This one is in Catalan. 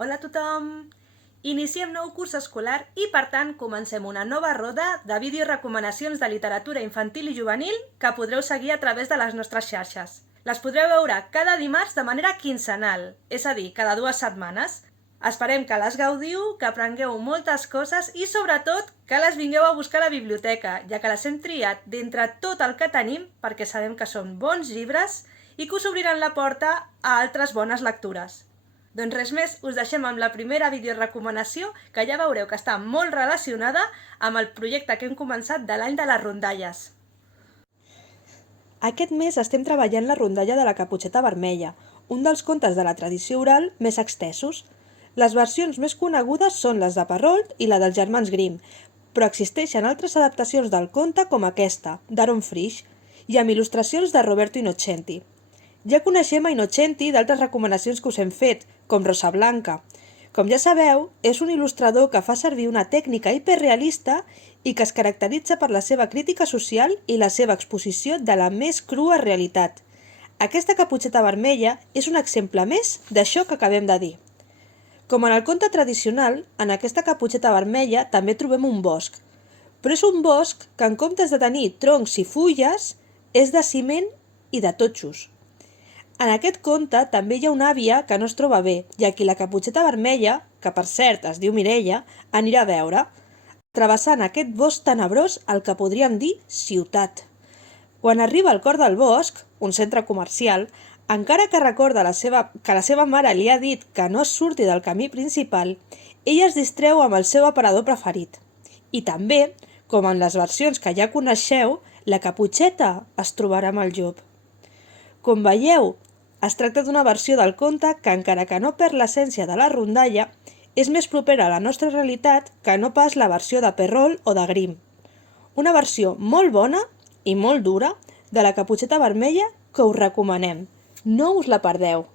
Hola a tothom! Iniciem nou curs escolar i, per tant, comencem una nova roda de vídeos recomanacions de literatura infantil i juvenil que podreu seguir a través de les nostres xarxes. Les podreu veure cada dimarts de manera quinzenal, és a dir, cada 2 setmanes. Esperem que les gaudiu, que aprengueu moltes coses i, sobretot, que les vingueu a buscar a la biblioteca, ja que les hem triat d'entre tot el que tenim perquè sabem que són bons llibres i que us obriran la porta a altres bones lectures. Doncs res més, us deixem amb la primera videorecomanació, que ja veureu que està molt relacionada amb el projecte que hem començat de l'any de les rondalles. Aquest mes estem treballant la rondalla de la Caputxeta Vermella, un dels contes de la tradició oral més extesos. Les versions més conegudes són les de Perrault i la dels germans Grimm, però existeixen altres adaptacions del conte com aquesta, d'Aaron Frisch, i amb il·lustracions de Roberto Innocenti. Ja coneixem a Innocenti d'altres recomanacions que us hem fet, com Rosa Blanca. Com ja sabeu, és un il·lustrador que fa servir una tècnica hiperrealista i que es caracteritza per la seva crítica social i la seva exposició de la més crua realitat. Aquesta Caputxeta Vermella és un exemple més d'això que acabem de dir. Com en el conte tradicional, en aquesta Caputxeta Vermella també trobem un bosc, però és un bosc que en comptes de tenir troncs i fulles, és de ciment i de totxos. En aquest conte també hi ha una àvia que no es troba bé i a qui la Caputxeta Vermella, que per cert es diu Mireia, anirà a veure, travessant aquest bosc tenebrós al que podríem dir ciutat. Quan arriba al cor del bosc, un centre comercial, encara que recorda que la seva mare li ha dit que no surti del camí principal, ella es distreu amb el seu aparador preferit. I també, com en les versions que ja coneixeu, la Caputxeta es trobarà amb el llop. Com veieu, es tracta d'una versió del conte que, encara que no perd l'essència de la rondalla, és més propera a la nostra realitat que no pas la versió de Perrault o de Grimm. Una versió molt bona i molt dura de la Caputxeta Vermella que us recomanem. No us la perdeu!